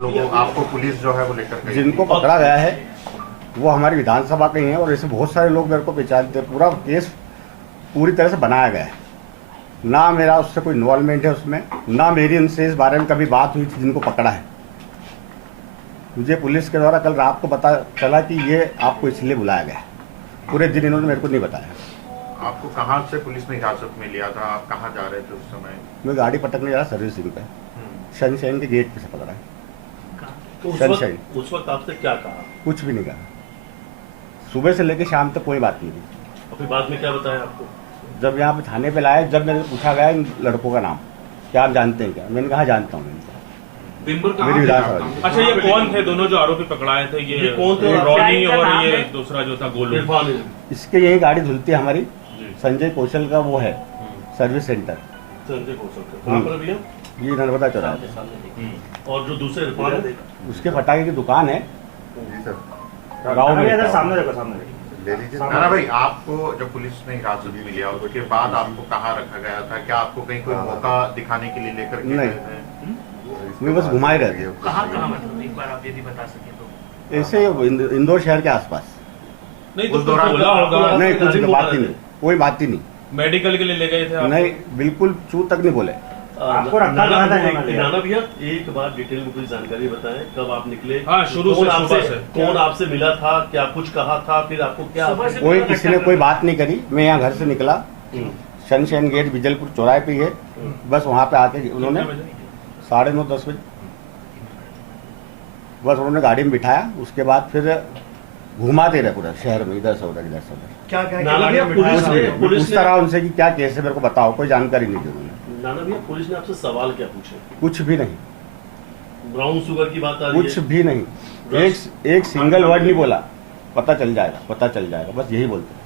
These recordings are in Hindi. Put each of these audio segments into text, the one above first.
लोगों आपको पुलिस जो है वो लेकर गई? जिनको पकड़ा गया है वो हमारी विधानसभा के ही हैं और ऐसे बहुत सारे लोग मेरे को पहचानते हैं। पूरा केस पूरी तरह से बनाया गया है, ना मेरा उससे कोई इन्वॉल्वमेंट है उसमें, ना मेरी उनसे इस बारे में कभी बात हुई थी जिनको पकड़ा है। मुझे पुलिस के द्वारा कल रात को पता चला कि ये आपको इसलिए बुलाया गया है। पूरे दिन इन्होंने मेरे को नहीं बताया। आपको कहाँ से पुलिस ने हिरासत में लिया था? आप कहाँ जा रहे थे उस समय? मैं गाड़ी पटकने जा रहा सर्विसिंग पे, सनशाइन के गेट पे से पकड़ा है। तो उस वक्त आपसे क्या कहा? कुछ भी नहीं कहा, सुबह से लेकर शाम तक कोई बात नहीं थी। और फिर बाद में क्या बताया आपको? जब यहाँ पे थाने पे लाए, जब मैंने पूछा गया इन लड़कों का नाम क्या आप जानते हैं क्या, मैंने कहा जानता हूँ इनको। मेरी विधानसभा। अच्छा, ये कौन थे दोनों जो आरोपी पकड़ाए थे? ये कौन थे? रॉनी और ये दूसरा जो था गोलू। इसके यही गाड़ी धुलती है हमारी, संजय कौशल का वो है सर्विस सेंटर। संजय कौशल कहाँ पर भैया? ये नर्मदा चौराहे। और जो दूसरे इरफान है उसके फटाके की दुकान है गाँव में। सामने नाना भाई, आपको जब पुलिस ने हिरासत में लिया उसके बाद आपको कहाँ रखा गया था? क्या आपको कहीं कोई मौका दिखाने के लिए लेकर के गए थे? मैं बस घुमाए रहते हैं। कहाँ मतलब एक बार आप यदि बता सके तो? ऐसे इंदौर शहर के आसपास। नहीं तो बोला होगा? नहीं, कुछ बात ही नहीं, कोई बात ही नहीं। मेडिकल के लिए ले गए थे आप? नहीं, बिल्कुल चू तक नहीं बोले। आपको रखा नाना भैया एक बार डिटेल में कुछ जानकारी बताएं, कब आप निकले? हाँ, शुरू से कौन आपसे मिला था, क्या कुछ कहा था, फिर आपको क्या? कोई किसी ने कोई बात नहीं करी। मैं यहाँ घर से निकला, सनशाइन गेट विजलपुर चौराहे पे है, बस वहाँ पे आके उन्होंने 9:30-10 बजे बस उन्होंने गाड़ी में बिठाया। उसके बाद फिर घुमाते रहे पूरा शहर में, इधर से उधर इधर से उधर। क्या पूछता रहा उनसे कि क्या केस है, मेरे को बताओ। कोई जानकारी नहीं दी उन्होंने। नाना भैया पुलिस ने आपसे सवाल क्या पूछे? कुछ भी नहीं, ब्राउन शुगर की बात आ रही है? कुछ भी नहीं, एक सिंगल वर्ड नहीं बोला। पता चल जाएगा, पता चल जाएगा, बस यही बोलते हैं।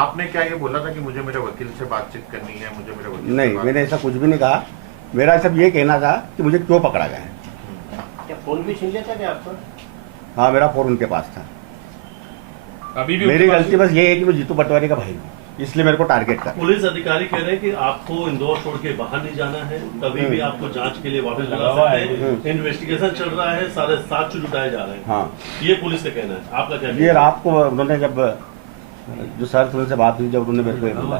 आपने क्या ये बोला था कि मुझे मेरे वकील से बातचीत करनी है, मुझे मेरे वकील? नहीं, मैंने ऐसा कुछ भी नहीं कहा। मेरा सब ये कहना था कि मुझे क्यों पकड़ा गया है। क्या फोन भी छीन लिया था क्या आपका? हाँ, मेरा फोन उनके पास था। अभी भी मेरी गलती बस ये है कि मैं जीतू पटवारी का भाई हूँ, इसलिए मेरे को टारगेट कर। पुलिस अधिकारी कह रहे हैं कि आपको इंदौर छोड़ के बाहर नहीं जाना है, कभी भी आपको जांच के लिए वापस बुला सकते हैं। इन्वेस्टिगेशन चल रहा है, सारे साक्ष्य जुटाए जा रहे हैं। हाँ, ये पुलिस का कहना है, आपका क्या? ये रात को उन्होंने जब जो सर थे उनसे बात हुई, जब उन्होंने मेरे को बोला।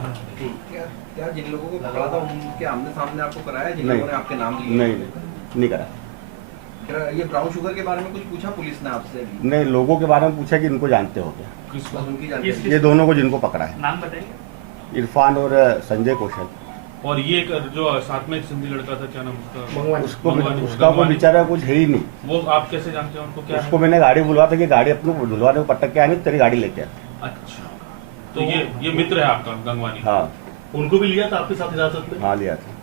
क्या जिन लोगों को पकड़ा था उनके आमने सामने आपको कराया, जिन लोगों ने आपके नाम लिए? नहीं करा। ये ब्राउन शुगर के बारे में कुछ पूछा पुलिस ने आपसे? नहीं, लोगों के बारे में पूछा कि इनको जानते हो क्या। उनकी जानकारी? ये दोनों को जिनको पकड़ा है, नाम बताइए। इरफान और संजय कौशल। और ये जो साथ में एक सिंधी लड़का था, क्या नाम उसका? उसका कोई बेचारा कुछ है ही नहीं। वो आप कैसे जानते हैं उनको? क्या उसको मैंने गाड़ी बुलवा था कि गाड़ी अपने धुलवाने को पटक के आनी, तेरी गाड़ी लेके आ। अच्छा, तो ये मित्र है आपका गंगवानी? हाँ। उनको भी लिया था आपके साथ हिरासत में? हाँ, लिया था।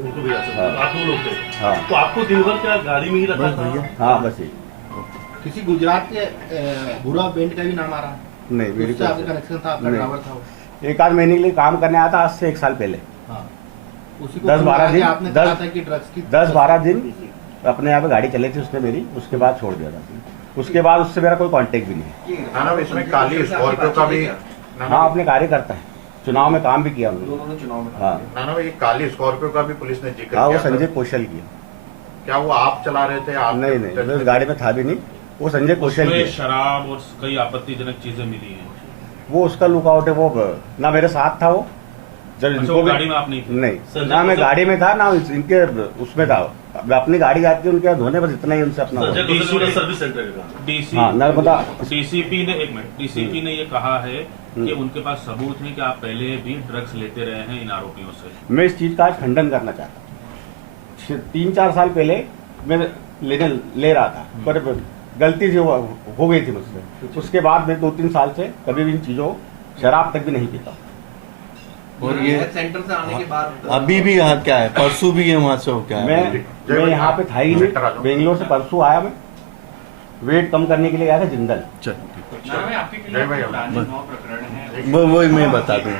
उनको भी हिरासत में? हाँ। आप 2 लोग थे? हाँ। तो आपको दिन भर क्या गाड़ी में ही रखा था? हाँ, बस ये। किसी गुजरात के भूरा बेंड का भी नाम आ रहा? नहीं, मेरी उससे आपका कनेक्शन था? आपका ड्राइवर था वो? 1 महीने के लिए काम करने आया था, आज से 1 साल पहले। हाँ, उसी को 10-12 दिन आपने कहा था कि ड्रग्स की 10-12 दिन अपने यहाँ पे गाड़ी चली थी उसने मेरी, उसके बाद छोड़ दिया था। उसके बाद उससे मेरा कोई कांटेक्ट भी नहीं है। नाना, इसमें काली स्कॉर्पियो का भी? हाँ, अपने कार्य करता है, चुनाव में काम भी किया उन्होंने। दोनों ने चुनाव में? हाँ। नाना भाई, काली स्कॉर्पियो का भी पुलिस ने जिक्र हाँ, वो किया था। संजय कौशल की। क्या वो आप चला रहे थे? आप? नहीं, मैं उस गाड़ी में था भी नहीं, वो संजय कौशल की। शराब और कई आपत्तिजनक चीजें मिली हैं। वो उसका लुकआउट है, वो ना मेरे साथ था वो जब अच्छा, वो गाड़ी में आप नहीं थे? नहीं, ना मैं गाड़ी में था, ना इनके उसमें था। अपनी गाड़ी आती है उनके धोने, बस इतना ही उनसे अपना। सर्विस सेंटर का हाँ, नर्मदा। डीसीपी ने डीसीपी ने ये कहा है कि उनके पास सबूत है कि आप पहले भी ड्रग्स लेते रहे हैं इन आरोपियों से। मैं इस चीज का आज खंडन करना चाहता हूँ। 3-4 साल पहले मैं ले रहा था, पर गलती से हो गई थी मुझसे। उसके बाद मैं 2-3 साल से कभी भी इन चीजों, शराब तक भी नहीं पीता। और ये सेंटर से आने के बाद अभी भी यहाँ क्या है? परसों भी ये वहाँ से हो क्या है? मैं यहाँ पे था ही नहीं, बेंगलोर से परसों आया। मैं वेट कम करने के लिए गया था जिंदल। चल, आपके जय भाई, वही मैं बता दूँ।